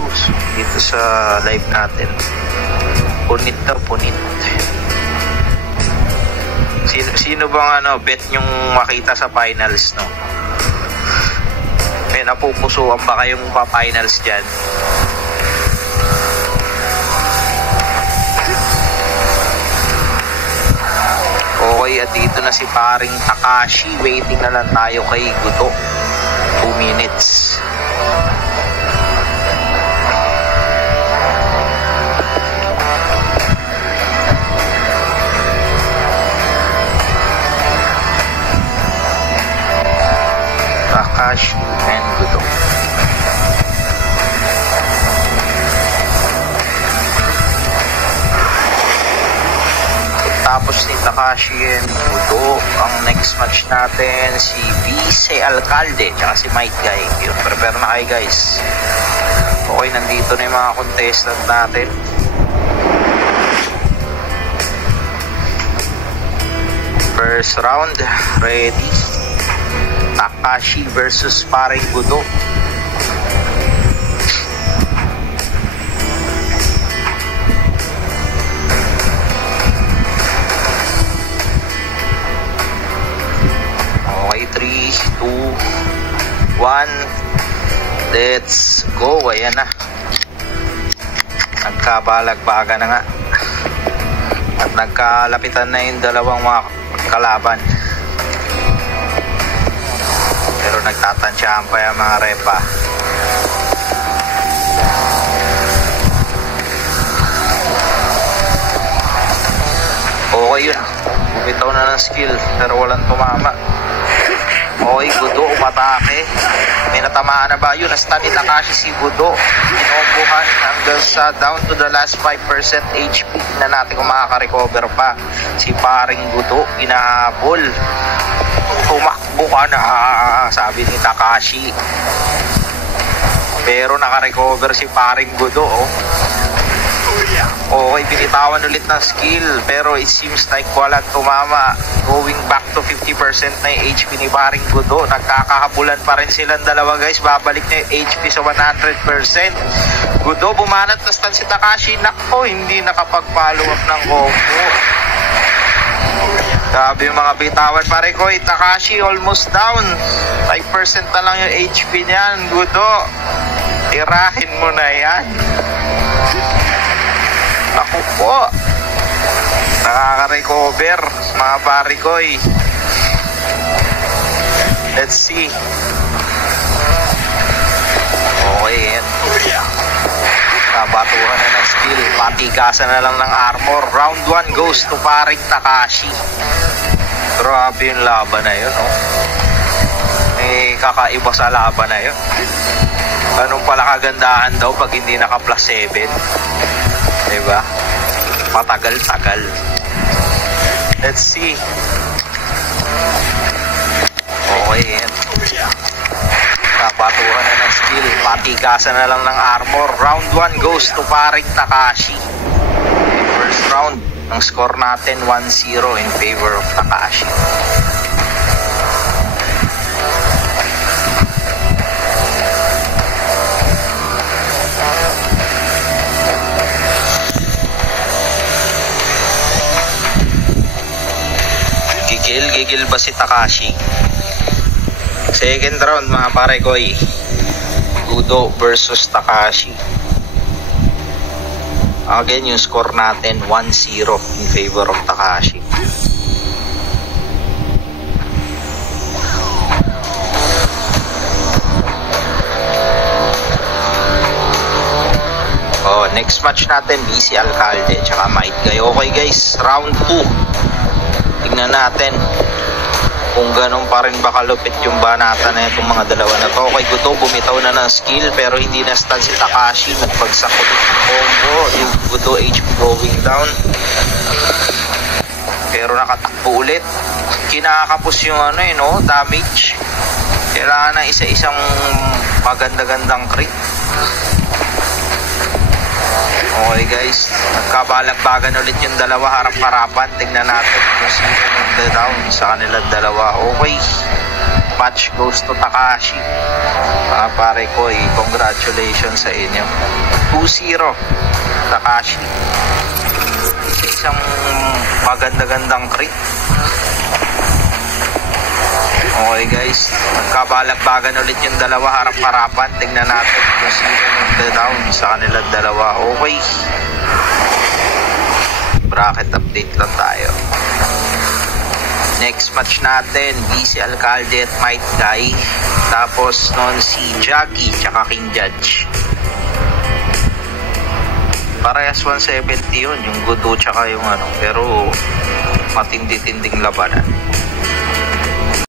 puso dito sa live natin. Punit na punit. Sino bang bet nyong makita sa finals, no? May napupusuan ba kayong pa-finals dyan? Okay, at dito na si paring Takashi. Waiting na lang tayo kay Guto. 2 minutes. Takashi and Guto. Tapos ni Takashi and Guto, ang next match natin si Vice Alcalde tsaka si Mike Guy. Yun, prepare na kayo guys. Okay, nandito na yung mga contestant natin. First round, ready. Takashi versus paring Guto. Okay, 3, 2, 1, let's go. Ayan na, nagkabalagbaga na nga at nagkalapitan na yung dalawang mga kalaban, pero nagtatansyahan pa yung mga repa. Okay yun, bumitaw na ng skill pero walang tumama. Okay, Guto umatake. May natamaan na ba yun? Na-stun ni Takashi si Guto. Inombuhan hanggang sa down to the last 5% HP. Na natin kung makaka-recover pa. Si paring Guto inahabol. Tumakbo ka na, sabi ni Takashi. Pero naka-recover si paring Guto, oh. Okay, binitawan ulit ng skill pero it seems like walang tumama. Going back to 50% na yung HP ni paring Guto. Nagkakahabulan pa rin silang dalawa guys. Babalik na yung HP sa 100%. Guto bumanat na stun si Takashi. Nako, hindi nakapag-follow up ng combo. Grabe yung mga bitawan pare ko. Takashi almost down. 5% na lang yung HP niyan. Guto, tirahin mo na yan. Ako po, nakaka-recover mga pare ko. Let's see. Okay, yan. Nabatuhan na ng skill. Patigasan na lang ng armor. Round 1 goes to paring Takashi. Grabe yung laban na yun, oh. May kakaiba sa laban na yun. Ganun pala kagandahan daw pag hindi naka plus 7. Diba? Matagal-tagal. Let's see. Okay, yan. Napatuhan na ng skill. Patigasan na lang ng armor. Round 1 goes to paring Takashi. First round, ang score natin 1-0 in favor of Takashi. Gigil ba si Takashi? Second round mga pare ko, Guto versus Takashi. Again, yung score natin 1-0 in favor of Takashi. Oh, next match natin Vice Alcalde tsaka Mike Guy. Okay guys, round 2. Tingnan natin kung ganun pa rin ba kalupit yung banata na itong mga dalawa na to. Okay, Guto bumitaw na ng skill pero hindi na stun si Takashi. Nagbagsak ulit yung combo. Yung Guto HP going down pero nakatakbo ulit. Kinakapos yung damage. Kailangan na isa-isang maganda-gandang crit. Okay guys, nagkabalagbagan ulit yung dalawa, harap-harapan. Tingnan natin kung sino down sa kanilang dalawa. Okay, match goes to Takashi. Pare ko, congratulations sa inyo. 2-0 Takashi. Isang maganda-gandang crit. Okay guys, nagkabalagbagan ulit yung dalawa, harap-harapan. Tingnan natin kung sino yung down sa kanilang dalawa. Okay, bracket update lang tayo. Next match natin, BC Alcalde at Might Guy. Tapos nun si Jackie tsaka King Judge. Parehas 170 yun, yung Gudo tsaka yung ano. Pero matindi-tinding labanan.